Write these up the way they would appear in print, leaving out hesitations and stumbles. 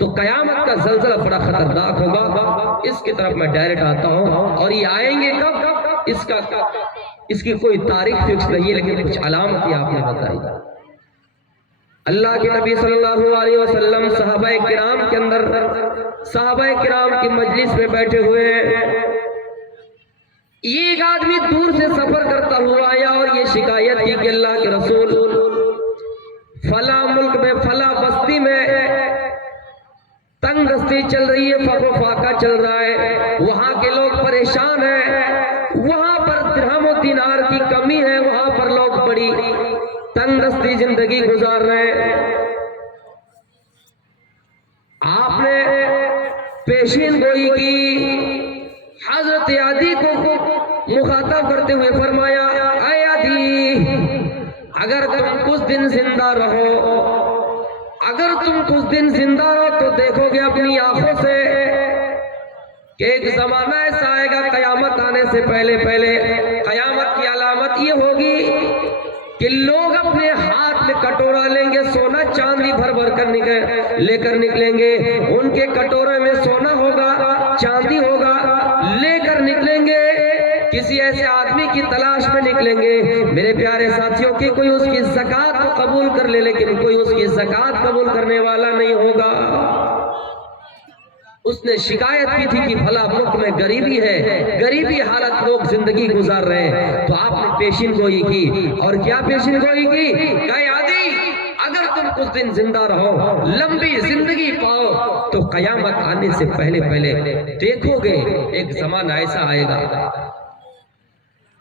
تو قیامت کا زلزلہ بڑا خطرناک ہوگا. اس کی طرف میں ڈائریکٹ آتا ہوں. اور یہ آئیں گے کب؟ اس کی کوئی تاریخ فکس نہیں ہے، لیکن کچھ علامتیں آپ نے بتائی. اللہ کے نبی صلی اللہ علیہ وسلم صحابہ کرام کے اندر، صحابہ کرام کی مجلس میں بیٹھے ہوئے ہیں. یہ ایک آدمی دور سے سفر کرتا ہوا آیا اور یہ شکایت کی کہ اللہ کے رسول، فلاں ملک میں فلاں بستی میں تنگ دستی چل رہی ہے، فقر و فاقہ چل رہا ہے، وہاں کے لوگ پریشان ہیں، وہاں پر درہم و دینار کی کمی ہے، وہاں پر لوگ بڑی تنگ دستی زندگی گزار رہے ہیں. آپ نے پیشین گوئی کی. حضرت عدی کو مخاطب کرتے ہوئے فرمایا، اے عدی، اگر تم کچھ دن زندہ رہو، اگر تم کچھ دن زندہ رہو تو دیکھو گے اپنی آنکھوں سے کہ ایک زمانہ ایسا آئے گا قیامت آنے سے پہلے قیامت کی علامت یہ ہوگی کہ لوگ اپنے ہاتھ میں کٹورا لیں گے، سونا چاندی بھر بھر کر لے کر نکلیں گے. ان کے کٹورے میں سونا ہوگا، چاندی ہوگا، لے کر نکلیں گے. کسی ایسے آدمی کی تلاش میں نکلیں گے میرے پیارے ساتھیوں کہ کوئی اس کی زکوٰۃ کو قبول کر لے، لیکن کوئی اس کی زکوٰۃ قبول کرنے والا نہیں ہوگا. اس نے شکایت کی تھی کہ بھلا ملک میں غریبی ہے، غریبی حالت لوگ زندگی گزار رہے ہیں. تو آپ نے پیشین گوئی کی. اور کیا پیشین گوئی کی؟ کہ عادی، اگر تم کچھ دن زندہ رہو، لمبی زندگی پاؤ تو قیامت آنے سے پہلے دیکھو گے ایک زمانہ ایسا آئے گا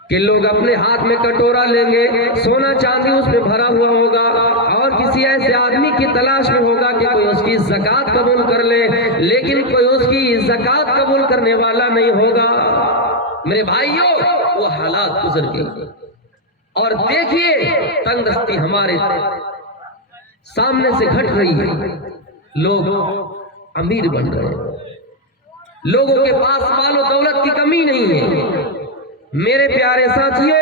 کہ لوگ اپنے ہاتھ میں کٹورا لیں گے، سونا چاندی اس میں بھرا ہوا ہوگا، اور کسی ایسے آدمی کی تلاش میں ہوگا کہ کوئی اس کی زکوٰۃ قبول کر لے، لیکن کوئی اس کی زکوٰۃ قبول کرنے والا نہیں ہوگا. میرے بھائیوں، وہ حالات گزر گئے. اور دیکھیے تنگ دستی ہمارے سامنے سے گھٹ رہی ہے. لوگ امیر بن رہے ہیں، لوگوں کے پاس مال و دولت کی کمی نہیں ہے. میرے پیارے ساتھیوں،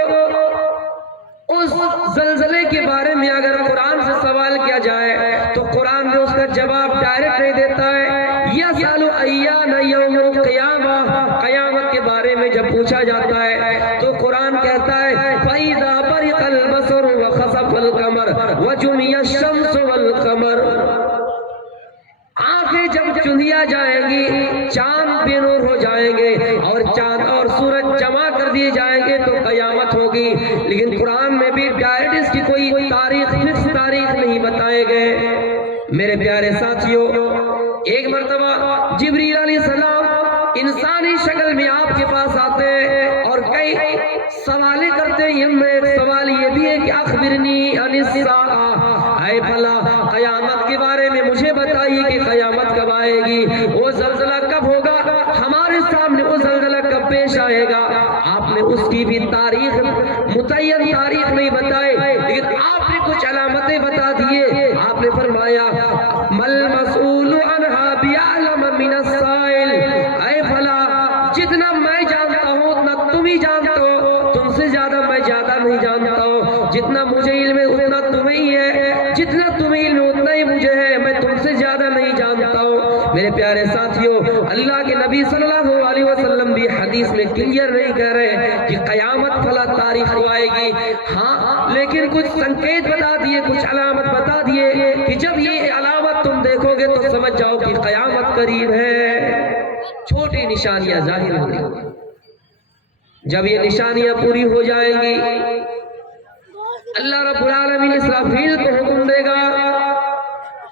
اس زلزلے کے بارے میں اگر قرآن سے سوال کیا جائے تو قرآن میں اس کا جواب ڈائریکٹ نہیں دیتا ہے. یسأل ایان یوم القیامہ، قیامت کے بارے میں جب پوچھا جاتا ہے تو قرآن کہتا ہے فَإِذَا بَرِقَ الْبَصَرُ وَخَسَفَ الْقَمَرُ وَجُمِعَ الشَّمْسُ وَالْقَمَرُ. آنکھیں جب چندیا جائیں گی، چاند بے نور ہو جائیں گے، اور چاند اور سورج جمع کر دیے جائیں گے تو قیامت ہوگی. لیکن قرآن میں بھی ڈائریکٹ اس کی کوئی فکس تاریخ نہیں بتائے گئے. میرے پیارے ساتھیوں، ایک مرتبہ جبریل علیہ السلام انسانی شکل میں آپ کے پاس آتے ہیں اور کئی سوالیں کرتے ہیں. ایک سوال یہ بھی ہے کہ اخبرنی عن الساعہ، اے بھلا قیامت کے بارے میں مجھے بتائیے کہ قیامت کب آئے گی، وہ زلزلہ کب ہوگا، ہمارے سامنے وہ زلزلہ کب پیش آئے گا. آپ نے اس کی بھی تاریخ، متعین تاریخ نہیں بتائی، لیکن آپ نے کچھ علامتیں بتا دیے. آپ نے فرمایا مل مسئول عنہا بیعلم من السائل، اے بھلا جتنا میں جانتا ہوں اتنا تم ہی جانتا ہو، تم سے زیادہ میں زیادہ نہیں جانتا ہوں. جتنا مجھے علم ہے اتنا تمہیں ہی ہے، جتنا تمہیں علم ہے اتنا ہی مجھے ہے، میں تم سے زیادہ نہیں جانتا ہوں. میرے پیارے ساتھیوں، اللہ کے نبی صلی اللہ علیہ وسلم بھی حدیث میں کلیئر نہیں کہہ رہے کہ قیامت فلا تاریخ کو آئے گی، ہاں، لیکن کچھ سنکیت بتا دیے، کچھ علامت بتا دیے کہ جب یہ علامت تم دیکھو گے تو سمجھ جاؤ کہ قیامت قریب ہے. چھوٹی نشانیاں ظاہر ہو رہی ہیں. جب یہ نشانیاں پوری ہو جائیں گی، اللہ رب العالمین اسرافیل کو حکم دے گا،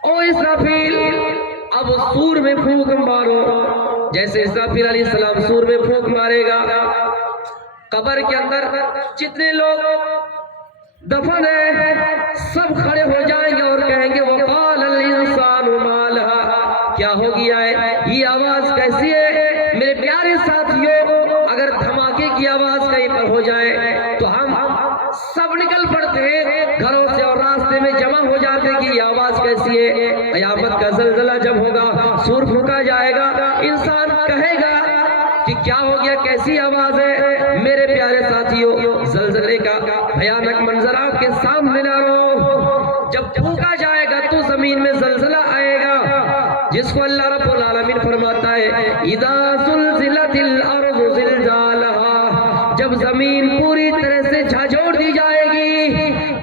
او اسرافیل اب سور میں پھونک مارو. جیسے اسرافیل علیہ السلام سور میں پھونک مارے گا، قبر کے اندر جتنے لوگ دفن ہیں سب کھڑے ہو جائیں گے اور کہیں گے وقال الانسان ما لها، کیا ہو گیا ہے، یہ آواز کیسی ہے. میرے پیارے ساتھیوں، اگر دھماکے کی آواز کہیں پر ہو جائے تو ہم سب نکل پڑتے ہیں گھروں سے اور راستے میں جمع ہو جاتے کہ یہ آواز کیسی ہے. قیامت کا زلزلہ جب ہوگا، سور پھونکا جائے گا، انسان کہے گا کہ کیا ہو گیا، کیسی آواز ہے. میرے پیارے ساتھیوں، زلزلے کا بھیانک منظر آپ کے سامنے لا رہا ہوں. جب پھونکا جائے گا تو زمین میں زلزلہ آئے گا، جس کو اللہ رب العالمین فرماتا ہے اذا زلزلت الارض زلزالها، جب زمین پوری طرح سے جھنجھوڑ دی جائے گی،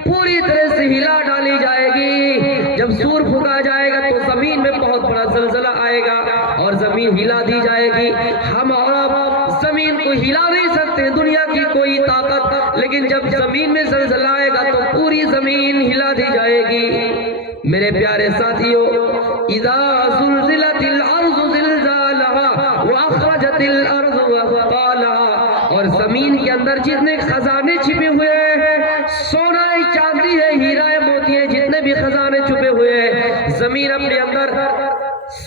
پوری طرح سے ہلا ڈالی جائے گی، جب سور پھونکا جائے گا تو زمین میں بہت بڑا زلزلہ آئے گا اور زمین ہلا دی جائے گی۔ ہم اور آپ زمین کو ہلا نہیں سکتے، دنیا کی کوئی طاقت، لیکن جب زمین میں زلزلہ آئے گا تو پوری زمین ہلا دی جائے گی۔ میرے پیارے ساتھیو، اذا زلزلت الارض زلزالها واخرجت الارض اثقالها، اور زمین کے اندر جتنے خزانے چھپے ہوئے ہیں، سونا ہے، چاندی ہے، ہیرا ہے، موتی ہے، جتنے بھی خزانے چھپے ہوئے ہیں، زمین اپنے اندر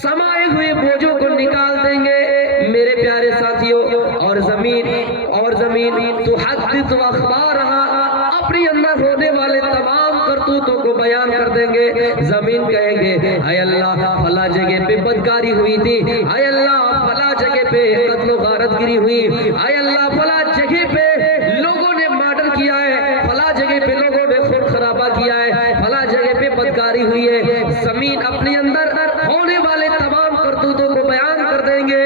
سمائے ہوئے بوجھوں کو نکال دیں گے میرے پیارے ساتھیوں، اور زمین تحدث اخبارها، اپنے اندر ہونے والے تمام کرتوتوں کو بیان کر دیں گے۔ زمین کہیں گے اے اللہ فلاں جگہ پہ بدکاری ہوئی تھی، اے اللہ فلاں جگہ پہ قتل و غارت گری ہوئی، اے اللہ فلاں جگہ پہ لوگوں نے مرڈر کیا ہے، فلاں جگہ پہ لوگوں نے خون خرابہ کیا ہے، فلاں جگہ پہ بدکاری ہوئی ہے۔ زمین اپنے اندر ہونے والے تمام کرتوتوں کو بیان کر دیں گے،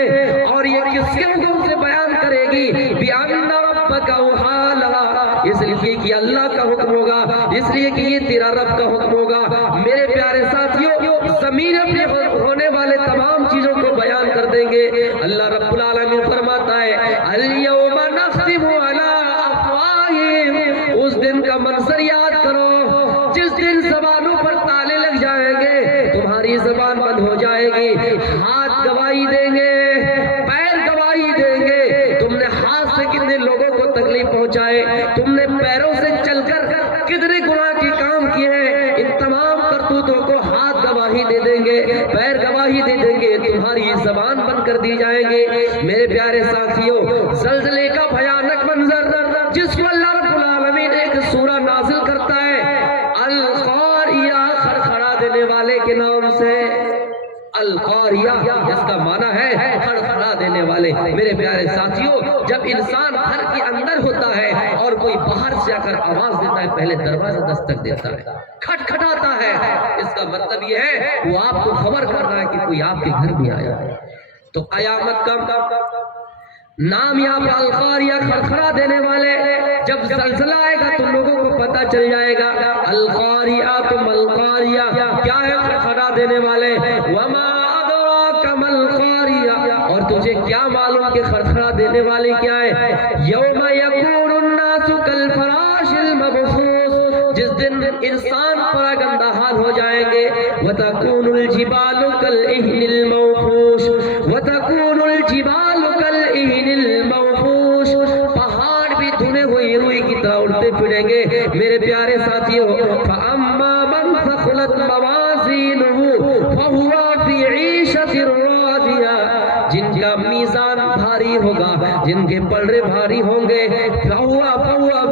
اور یہ کس کے حکم سے بیان کرے گی؟ بِأَنَّ رَبَّكَ أَوْحَىٰ لَهَا، اس لیے کہ اللہ کا حکم ہوگا، اس لیے کہ یہ تیرا رب کا حکم ہوگا۔ میرے پیارے ساتھیوں، زمین اپنے ہونے والے تمام چیزوں کو بیان کر دیں گے۔ اللہ رب العالمین فرماتا ہے الْيَوْمَ نَخْتِمُ عَلَىٰ أَفْوَاهِهِمْ، اس دن کا منظر یاد کرو جس دن زبانوں پر تالے لگ جائیں گے، تمہاری زبان بند ہو جائے گی، ہاتھ گواہی دیں گے، پیر گواہی دیں گے، تم نے ہاتھ سے کتنے لوگوں کو تکلیف پہنچائے، تم نے پیروں سے چل کر کتنے گناہ کے کام کیے ہیں، ان تمام کرتوتوں کو ہاتھ گواہی دے دیں گے، پیر گواہی دے دیں گے، تمہاری زبان بند کر دی جائیں گے۔ میرے پیارے ساتھیوں، زلزلے کا بھیانک منظر جس کو اللہ رب العالمین ایک سورہ نازل کرتا ہے القاریہ، کھڑکھڑا دینے والے کے نام سے، القاریہ جس کا معنی ہے کھڑکھڑا دینے والے۔ میرے پیارے ساتھیوں، جب انسان گھر کے اندر ہوتا ہے اور کوئی باہر سے آ کر آواز دیتا ہے، پہلے دروازہ دستک دیتا ہے، کھٹکھٹاتا ہے، اس کا مطلب یہ ہے وہ آپ کو خبر کر رہا ہے کہ کوئی آپ کے گھر میں آیا ہے۔ تو قیامت کا نام یہاں پر القاریہ، کھڑکھڑا دینے والے۔ جب زلزلہ آئے گا تو لوگوں کو پتہ چل جائے گا القاریہ تم القاریہ کیا ہے، کھڑکھڑا دینے والے۔ وما ادراک ما القاریہ، اور تجھے کیا معلوم کہ کھڑکھڑا دینے والے کیا ہے؟ یوم یکون الناس کالفراش المبثوث، جس دن انسان پراگندہ حال ہو جائیں گے۔ وتکون الجبال کالعہن المنفوش، وتکون الجبال کالعہن المنفوش، پہاڑ بھی دھنے ہوئی روئی کی طرح اڑتے پھریں گے۔ میرے پیارے ساتھیوں، فَأَمَّا مَنْ ثَقُلَتْ مَوَازِينُهُ فَهُوَ فِي عِيشَةٍ رَاضِيَةٍ، جن کا میزان بھاری ہوگا، جن کے پلڑے بھاری ہوں گے، فَهُوَ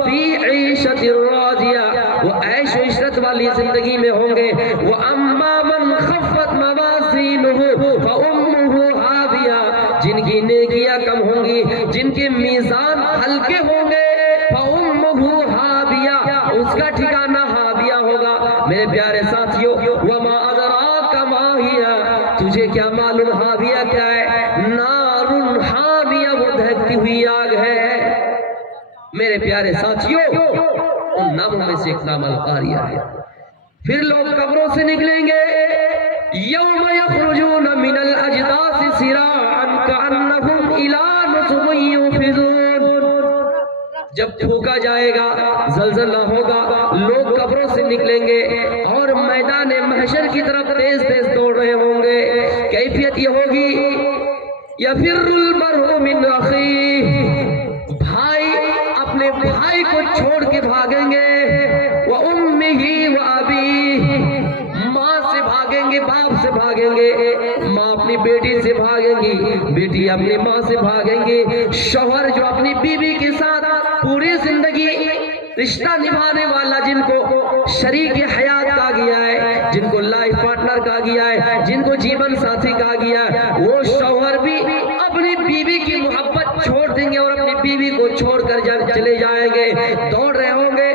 فِي عِيشَةٍ رَاضِيَةٍ، وہ عیش و عشرت والی زندگی میں ہوں گے۔ وَأَمَّا مَنْ خَفَّتْ مَوَازِينُهُ فَأُمُّهُ هَاوِيَةٌ، جن کی نیکیاں کم ہوں گی، جن کے میزان ہلکے ہوں گے، فَأُمُّهُ هَاوِيَةٌ، اس کا ٹھکانہ ہاویہ ہوگا۔ میرے پیارے ساتھیوں، وَمَا أَدْرَاكَ مَا هِيَ، تجھے کیا معلوم ہاویہ کیا ہے؟ نَارٌ حَامِيَةٌ، وہ دہکتی ہوئی آگ ہے۔ میرے پیارے ساتھیوں، ان ناموں میں سے ایک نام القاریہ ہے۔ پھر لوگ قبروں سے نکلیں گے، یوم یخرجون من الاجداث سراعا کأنہم الی نصب یوفضون، جب پھونکا جائے گا، زلزلہ ہوگا، لوگ قبروں سے نکلیں گے اور میدان محشر کی طرف تیز تیز دوڑ رہے ہوں گے۔ کیفیت یہ ہوگی یفر المرء من اخیہ، بھائی اپنے بھائی کو چھوڑ کے بھاگیں گے، وَأُمِّهِ وَأَبِيهِ، ماں سے بھاگیں گے، باپ سے بھاگیں گے، ماں اپنی بیٹی سے بھاگیں گی، بیٹی اپنی ماں سے بھاگیں گے، شوہر جو اپنی بیوی کے ساتھ پوری زندگی رشتہ نبھانے والا، جن کو شریک حیات کہا گیا ہے، جن کو لائف پارٹنر کہا گیا ہے، جن کو جیون ساتھی کہا گیا ہے، وہ شوہر بھی اپنی بیوی کی محبت چھوڑ دیں گے اور اپنی بیوی کو چھوڑ کر چلے جائیں گے، دوڑ رہے ہوں گے۔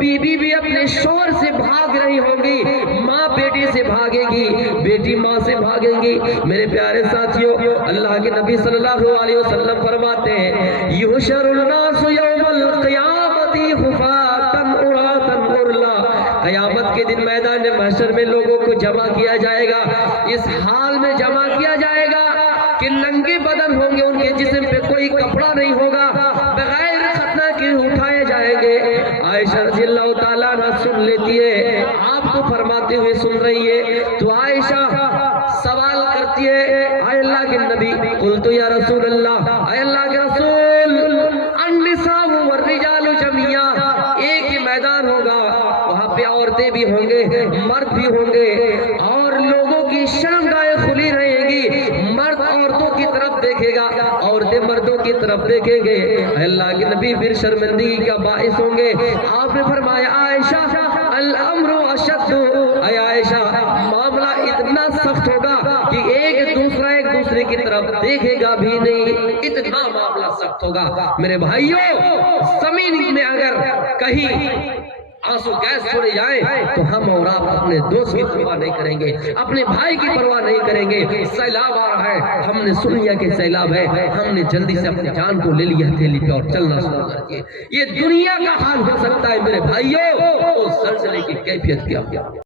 بیوی بھی اپنے شوہر سے بھاگ رہی ہوگی، ماں بیٹی سے بھاگے گی، بیٹی ماں سے بھاگے گی۔ میرے پیارے ساتھیوں، اللہ کے نبی صلی اللہ علیہ وسلم فرماتے ہیں یحشر الناس یوم القیامت حفاۃ عراۃ غرلا، قیامت کے دن میدان محشر میں لوگوں کو جمع کیا جائے گا، اس حال میں جمع کیا جائے گا کہ ننگے بدن ہوں گے، ان کے جسم پہ کوئی کپڑا نہیں ہوگا، بغیر ختنہ کے اٹھائے جائیں گے۔ عائشہ رضی اللہ تعالیٰ عنہ سن لیتی ہے، آپ کو فرماتے ہوئے سن رہی ہے، تو عائشہ سوال کرتی ہے، اے اللہ کے نبی، قلت یا رسول اللہ، اے اللہ کے رسول، النساء والرجال جميعا، ایک ہی میدان ہوگا، وہاں پہ عورتیں بھی ہوں گے، مرد بھی ہوں گے، اور لوگوں کی شرمگاہیں کھلی رہیں گی، مرد عورتوں کی طرف دیکھے گا، عورتیں مردوں کی طرف دیکھیں گے، اللہ کے نبی پھر شرمندگی کا باعث ہوں گے۔ آپ نے فرمایا عائشہ الامر اشد، اے عائشہ معاملہ اتنا سخت ہوگا کہ ایک دوسرے کی طرف دیکھے گا بھی نہیں، اتنا معاملہ سخت ہوگا۔ میرے بھائیوں، زمین میں اگر کہیں آنسو گیس چھوڑے جائیں تو ہم اور آپ اپنے دوست کی پرواہ نہیں کریں گے، اپنے بھائی کی پرواہ نہیں کریں گے۔ سیلاب آ رہا ہے، ہم نے سن لیا کہ سیلاب ہے، ہم نے جلدی سے اپنی جان کو لے لیا ہتھیلی پہ اور چلنا شروع کر دیا۔ یہ دنیا کا حال ہو سکتا ہے میرے بھائیوں، تو زلزلے کی کیفیت کیا؟